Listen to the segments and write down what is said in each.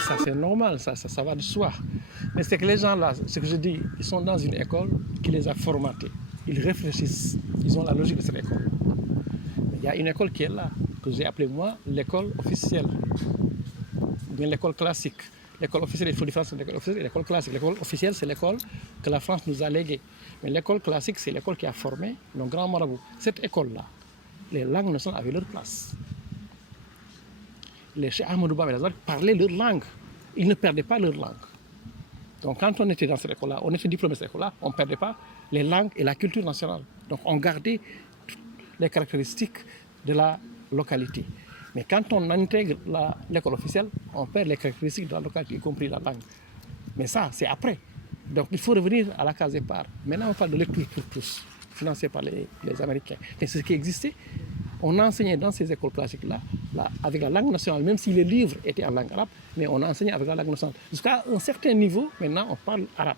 ça c'est normal, ça va de soi. Mais c'est que les gens là, ce que je dis, ils sont dans une école qui les a formatés. Ils réfléchissent, ils ont la logique de cette école. Il y a une école qui est là, que j'ai appelée moi l'école officielle, ou bien l'école classique. L'école officielle, il faut différencier entre l'école officielle et l'école classique. L'école officielle, c'est l'école que la France nous a léguée. Mais l'école classique, c'est l'école qui a formé nos grands marabouts. Cette école-là, les langues nationales avaient leur place. Les Cheikh Ahmadou Bamba parlaient leur langue. Ils ne perdaient pas leur langue. Donc quand on était dans cette école-là, on était diplômé de cette école-là, on ne perdait pas les langues et la culture nationale. Donc on gardait toutes les caractéristiques de la localité. Mais quand on intègre l'école officielle, on perd les caractéristiques de la localité, y compris la langue. Mais ça, c'est après. Donc il faut revenir à la case départ. Maintenant, on parle de lecture pour tous, financée par les Américains. Mais c'est ce qui existait. On enseignait dans ces écoles classiques-là, avec la langue nationale, même si les livres étaient en langue arabe, mais on enseignait avec la langue nationale. Jusqu'à un certain niveau, maintenant, on parle arabe.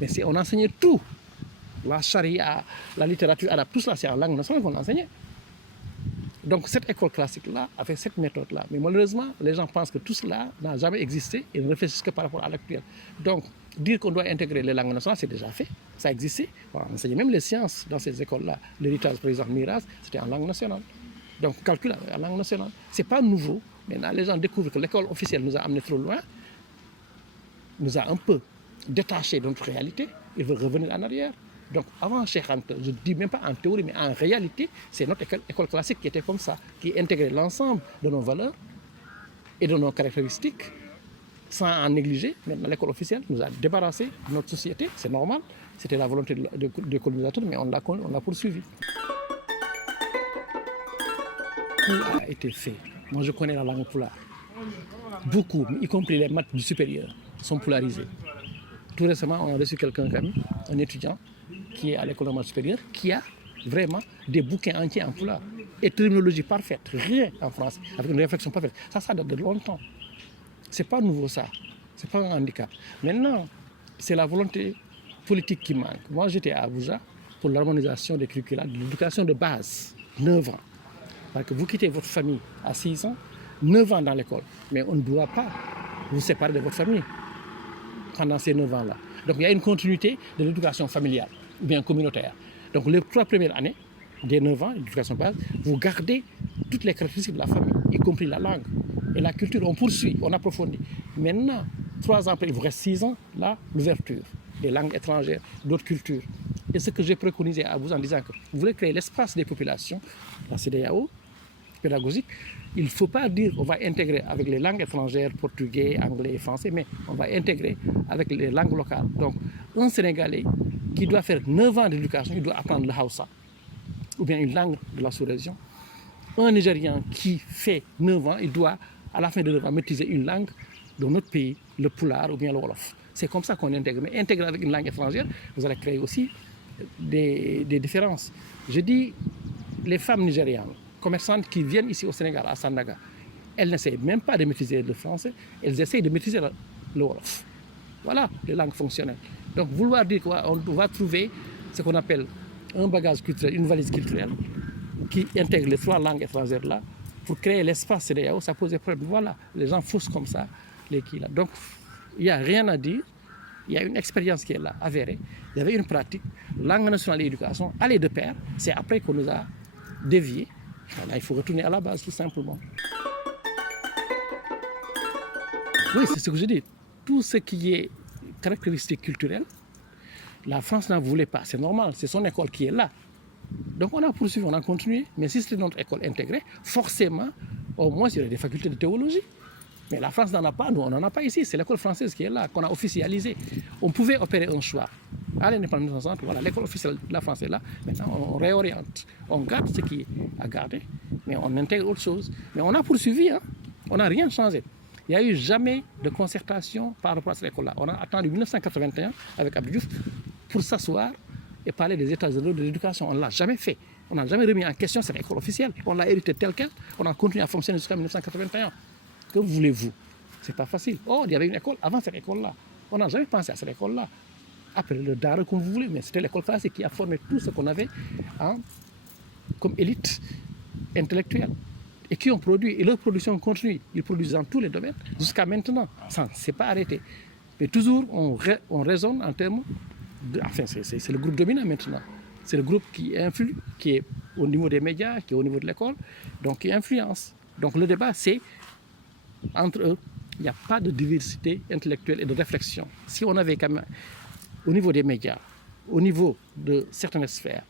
Mais on enseignait tout. La charia, la littérature arabe, tout ça, c'est en langue nationale qu'on enseignait. Donc cette école classique-là avait cette méthode-là. Mais malheureusement, les gens pensent que tout cela n'a jamais existé et ne réfléchissent que par rapport à l'actuel. Donc dire qu'on doit intégrer les langues nationales, c'est déjà fait. Ça existait. On enseignait même les sciences dans ces écoles-là. L'héritage, par exemple, Miras, c'était en langue nationale. Donc calcul en langue nationale. Ce n'est pas nouveau. Maintenant, les gens découvrent que l'école officielle nous a amenés trop loin, nous a un peu détachés de notre réalité. Ils veulent revenir en arrière. Donc avant Cheikh Anta, je ne dis même pas en théorie, mais en réalité, c'est notre école classique qui était comme ça, qui intégrait l'ensemble de nos valeurs et de nos caractéristiques, sans en négliger. Maintenant, l'école officielle nous a débarrassé de notre société, c'est normal. C'était la volonté des colonisateurs, mais on l'a poursuivi. Tout a été fait. Moi, je connais la langue poulard. Beaucoup, y compris les maths du supérieur, sont polarisés. Tout récemment, on a reçu quelqu'un, un étudiant, qui est à l'école normale supérieure, qui a vraiment des bouquins entiers en poulard. Et terminologie parfaite, rien en France, avec une réflexion parfaite. Ça date de longtemps. Ce n'est pas nouveau ça, ce n'est pas un handicap. Maintenant, c'est la volonté politique qui manque. Moi, j'étais à Abuja pour l'harmonisation des curricula de l'éducation de base, 9 ans. Parce que vous quittez votre famille à 6 ans, 9 ans dans l'école. Mais on ne doit pas vous séparer de votre famille pendant ces 9 ans-là. Donc il y a une continuité de l'éducation familiale, ou bien communautaire. Donc les 3 premières années, des 9 ans, l'éducation base, vous gardez toutes les caractéristiques de la famille, y compris la langue et la culture. On poursuit, on approfondit. Maintenant, 3 ans après, il vous reste 6 ans, là, l'ouverture des langues étrangères, d'autres cultures. Et ce que j'ai préconisé à vous en disant que vous voulez créer l'espace des populations, la CEDEAO, pédagogique, il ne faut pas dire qu'on va intégrer avec les langues étrangères, portugais, anglais, français, mais on va intégrer avec les langues locales. Donc, un Sénégalais qui doit faire 9 ans d'éducation, il doit apprendre le Hausa, ou bien une langue de la sous-région. Un Nigérian qui fait 9 ans, il doit, à la fin de 9 ans, maîtriser une langue de notre pays, le Pulaar ou bien le Wolof. C'est comme ça qu'on intègre. Mais intégrer avec une langue étrangère, vous allez créer aussi des différences. Je dis, les femmes nigérianes, commerçantes qui viennent ici au Sénégal, à Sandaga, elles n'essayent même pas de maîtriser le français, elles essayent de maîtriser le Wolof. Voilà les langues fonctionnelles. Donc vouloir dire qu'on va trouver ce qu'on appelle un bagage culturel, une valise culturelle, qui intègre les 3 langues étrangères-là, pour créer l'espace CEDEAO, ça pose des problèmes. Voilà, les gens faussent comme ça les qui là. Donc il n'y a rien à dire, il y a une expérience qui est là, avérée, il y avait une pratique, langue nationale et éducation, aller de pair, c'est après qu'on nous a déviés. Voilà, il faut retourner à la base, tout simplement. Oui, c'est ce que je dis. Tout ce qui est caractéristique culturelle, la France n'en voulait pas. C'est normal, c'est son école qui est là. Donc on a poursuivi, on a continué. Mais si c'était notre école intégrée, forcément, au moins il y aurait des facultés de théologie. Mais la France n'en a pas, nous on n'en a pas ici. C'est l'école française qui est là, qu'on a officialisée. On pouvait opérer un choix. À l'indépendance, voilà, l'école officielle de la France est là. Maintenant, on réoriente. On garde ce qui est à garder, mais on intègre autre chose. Mais on a poursuivi, hein. On n'a rien changé. Il n'y a eu jamais de concertation par rapport à cette école-là. On a attendu 1981 avec Abdou Diouf pour s'asseoir et parler des états généraux de l'éducation. On ne l'a jamais fait. On n'a jamais remis en question cette école officielle. On l'a héritée telle quelle. On a continué à fonctionner jusqu'en 1981. Que voulez-vous? Ce n'est pas facile. Oh, il y avait une école avant cette école-là. On n'a jamais pensé à cette école-là. Après le Dara, comme vous voulez, mais c'était l'école classique qui a formé tout ce qu'on avait comme élite intellectuelle. et qui ont produit, et leur production continue. Ils produisent dans tous les domaines jusqu'à maintenant. Ça ne s'est pas arrêté. Mais toujours, on raisonne en termes de... Enfin, c'est le groupe dominant maintenant. C'est le groupe qui influe, qui est au niveau des médias, qui est au niveau de l'école, donc qui influence. Donc le débat, c'est entre eux. Il n'y a pas de diversité intellectuelle et de réflexion. Si on avait quand même, au niveau des médias, au niveau de certaines sphères,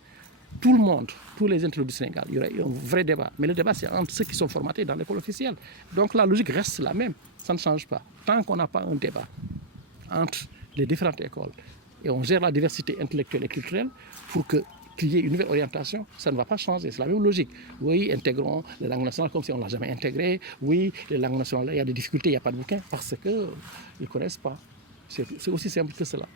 tout le monde, tous les intellectuels du Sénégal, il y aurait un vrai débat. Mais le débat, c'est entre ceux qui sont formatés dans l'école officielle. Donc la logique reste la même, ça ne change pas. Tant qu'on n'a pas un débat entre les différentes écoles et on gère la diversité intellectuelle et culturelle pour qu'il y ait une nouvelle orientation, ça ne va pas changer. C'est la même logique. Oui, intégrons les langues nationales comme si on ne l'a jamais intégré. Oui, les langues nationales, il y a des difficultés, il n'y a pas de bouquin parce qu'ils ne connaissent pas. C'est aussi simple que cela.